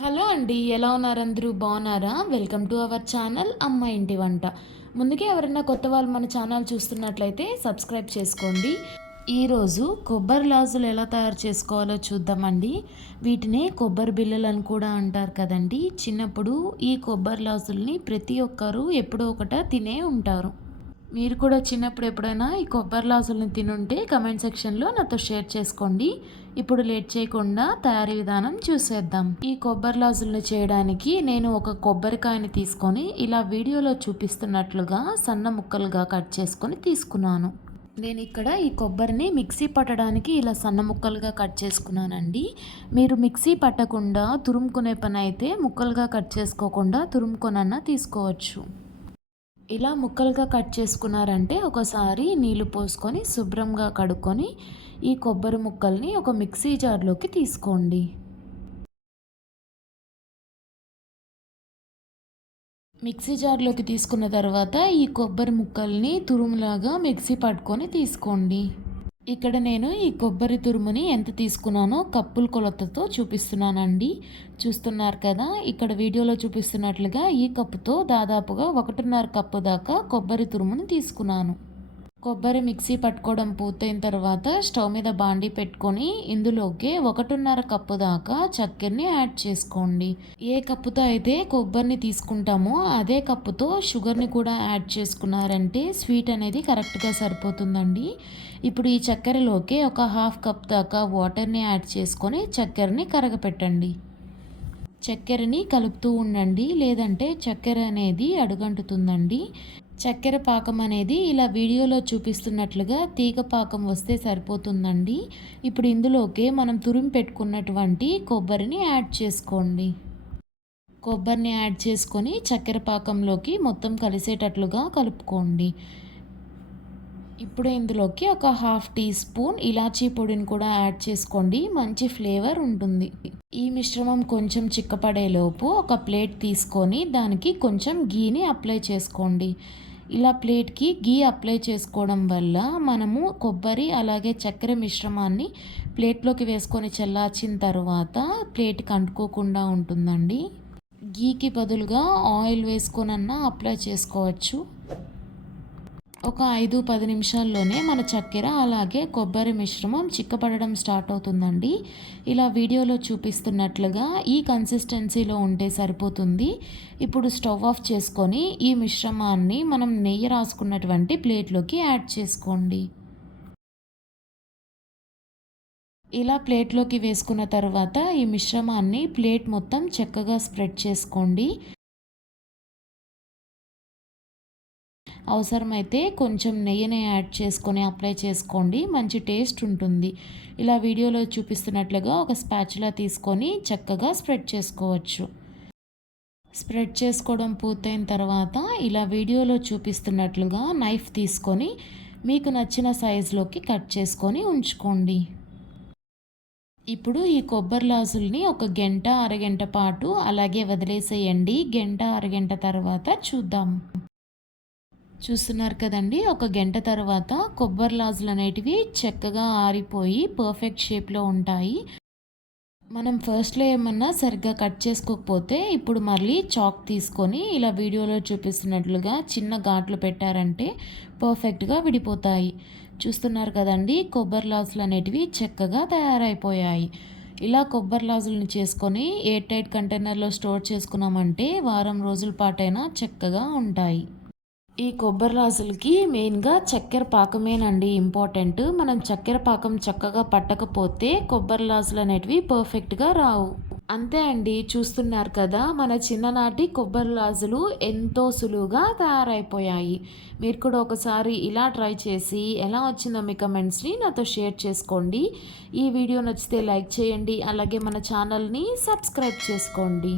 Hello అండి ఎలా ఉన్నారు అందరూ? బాగున్నారా? వెల్కమ్ టు అవర్ ఛానల్ అమ్మ ఇంటి వంట. ముందుకే ఎవరైనా కొత్త వాళ్ళు మన ఛానల్ చూస్తున్నట్లయితే సబ్స్క్రైబ్ చేసుకోండి. ఈరోజు కొబ్బరి లాజులు ఎలా తయారు చేసుకోవాలో చూద్దామండి. వీటినే కొబ్బరి బిళ్ళలు అని కూడా అంటారు కదండి. చిన్నప్పుడు ఈ కొబ్బరి లాజుల్ని ప్రతి ఒక్కరూ ఎప్పుడో ఒకట తినే ఉంటారు. మీరు కూడా చిన్నప్పుడు ఎప్పుడైనా ఈ కొబ్బరి లాజుల్ని తినుంటే కమెంట్ సెక్షన్లో నాతో షేర్ చేసుకోండి. ఇప్పుడు లేట్ చేయకుండా తయారీ విధానం చూసేద్దాం. ఈ కొబ్బరి లాజుల్ని చేయడానికి నేను ఒక కొబ్బరికాయని తీసుకొని ఇలా వీడియోలో చూపిస్తున్నట్లుగా సన్న ముక్కలుగా కట్ చేసుకొని తీసుకున్నాను. నేను ఇక్కడ ఈ కొబ్బరిని మిక్సీ పట్టడానికి ఇలా సన్న ముక్కలుగా కట్ చేసుకున్నానండి. మీరు మిక్సీ పట్టకుండా తురుముకునే పని అయితే ముక్కలుగా కట్ చేసుకోకుండా తురుముకొనన్నా తీసుకోవచ్చు. ఇలా ముక్కలుగా కట్ చేసుకున్నారంటే ఒకసారి నీళ్ళు పోసుకొని శుభ్రంగా కడుక్కొని ఈ కొబ్బరి ముక్కల్ని ఒక మిక్సీ జార్లోకి తీసుకోండి. మిక్సీ జార్లోకి తీసుకున్న తర్వాత ఈ కొబ్బరి ముక్కల్ని తురుములాగా మిక్సీ పట్టుకొని తీసుకోండి. ఇక్కడ నేను ఈ కొబ్బరి తురుముని ఎంత తీసుకున్నానో కప్పుల కొలతతో చూపిస్తున్నానండి. చూస్తున్నారు కదా ఇక్కడ వీడియోలో చూపిస్తున్నట్లుగా ఈ కప్పుతో దాదాపుగా ఒకటిన్నర కప్పు దాకా కొబ్బరి తురుముని తీసుకున్నాను. కొబ్బరి మిక్సీ పట్టుకోవడం పూర్తయిన తర్వాత స్టవ్ మీద బాండి పెట్టుకొని ఇందులోకి ఒకటిన్నర కప్పు దాకా చక్కెరని యాడ్ చేసుకోండి. ఏ కప్పుతో అయితే కొబ్బరిని తీసుకుంటామో అదే కప్పుతో షుగర్ని కూడా యాడ్ చేసుకున్నారంటే స్వీట్ అనేది కరెక్ట్గా సరిపోతుందండి. ఇప్పుడు ఈ చక్కెరలోకి ఒక హాఫ్ కప్ దాకా వాటర్ని యాడ్ చేసుకొని చక్కెరని కరగపెట్టండి. చక్కెరని కలుపుతూ ఉండండి లేదంటే చక్కెర అనేది అడుగంటుతుందండి. చక్కెర పాకం అనేది ఇలా వీడియోలో చూపిస్తున్నట్లుగా తీగ పాకం వస్తే సరిపోతుందండి. ఇప్పుడు ఇందులోకి మనం తురిమి పెట్టుకున్నటువంటి కొబ్బరిని యాడ్ చేసుకోండి. కొబ్బరిని యాడ్ చేసుకొని చక్కెర పాకంలోకి మొత్తం కలిసేటట్లుగా కలుపుకోండి. ఇప్పుడు ఇందులోకి ఒక హాఫ్ టీ స్పూన్ ఇలాచీ పొడిని కూడా యాడ్ చేసుకోండి. మంచి ఫ్లేవర్ ఉంటుంది. ఈ మిశ్రమం కొంచెం చిక్కపడేలోపు ఒక ప్లేట్ తీసుకొని దానికి కొంచెం గీని అప్లై చేసుకోండి. ఇలా ప్లేట్కి గీ అప్లై చేసుకోవడం వల్ల మనము కొబ్బరి అలాగే చక్కెర మిశ్రమాన్ని ప్లేట్లోకి వేసుకొని చల్లార్చిన తర్వాత ప్లేట్కి అంటుకోకుండా ఉంటుందండి. గీకి బదులుగా ఆయిల్ వేసుకొనన్నా అప్లై చేసుకోవచ్చు. ఒక ఐదు పది నిమిషాల్లోనే మన చక్కెర అలాగే కొబ్బరి మిశ్రమం చిక్కపడడం స్టార్ట్ అవుతుందండి. ఇలా వీడియోలో చూపిస్తున్నట్లుగా ఈ కన్సిస్టెన్సీలో ఉంటే సరిపోతుంది. ఇప్పుడు స్టవ్ ఆఫ్ చేసుకొని ఈ మిశ్రమాన్ని మనం నెయ్యి రాసుకున్నటువంటి ప్లేట్లోకి యాడ్ చేసుకోండి. ఇలా ప్లేట్లోకి వేసుకున్న తర్వాత ఈ మిశ్రమాన్ని ప్లేట్ మొత్తం చక్కగా స్ప్రెడ్ చేసుకోండి. అవసరమైతే కొంచెం నెయ్యిని యాడ్ చేసుకొని అప్లై చేసుకోండి. మంచి టేస్ట్ ఉంటుంది. ఇలా వీడియోలో చూపిస్తున్నట్లుగా ఒక స్పాచులా తీసుకొని చక్కగా స్ప్రెడ్ చేసుకోవచ్చు. స్ప్రెడ్ చేసుకోవడం పూర్తయిన తర్వాత ఇలా వీడియోలో చూపిస్తున్నట్లుగా నైఫ్ తీసుకొని మీకు నచ్చిన సైజులోకి కట్ చేసుకొని ఉంచుకోండి. ఇప్పుడు ఈ కొబ్బరి లాజుల్ని ఒక గంట అరగంట పాటు అలాగే వదిలేసేయండి. గంట అరగంట తర్వాత చూద్దాం. చూస్తున్నారు కదండి. ఒక గంట తర్వాత కొబ్బరి లాజులు అనేటివి చక్కగా ఆరిపోయి పర్ఫెక్ట్ షేప్లో ఉంటాయి. మనం ఫస్ట్లో ఏమన్నా సరిగ్గా కట్ చేసుకోకపోతే ఇప్పుడు మళ్ళీ చాక్ తీసుకొని ఇలా వీడియోలో చూపిస్తున్నట్లుగా చిన్న ఘాట్లు పెట్టారంటే పర్ఫెక్ట్గా విడిపోతాయి. చూస్తున్నారు కదండి కొబ్బరి లాజులు అనేటివి చక్కగా తయారైపోయాయి. ఇలా కొబ్బరి లాజులను చేసుకొని ఎయిర్ టైట్ కంటైనర్లో స్టోర్ చేసుకున్నామంటే వారం రోజుల పాటైనా చక్కగా ఉంటాయి. ఈ కొబ్బరి రాసులకి మెయిన్గా చక్కెర పాకమేనండి ఇంపార్టెంట్. మనం చక్కెర పాకం చక్కగా పట్టకపోతే కొబ్బరి లాజులు అనేటివి పర్ఫెక్ట్గా రావు. అంతే అండి చూస్తున్నారు కదా మన చిన్ననాటి కొబ్బరి లాజులు ఎంతో సులువుగా తయారైపోయాయి. మీరు కూడా ఒకసారి ఇలా ట్రై చేసి ఎలా వచ్చిందో మీ కమెంట్స్ని నాతో షేర్ చేసుకోండి. ఈ వీడియో నచ్చితే లైక్ చేయండి అలాగే మన ఛానల్ని సబ్స్క్రైబ్ చేసుకోండి.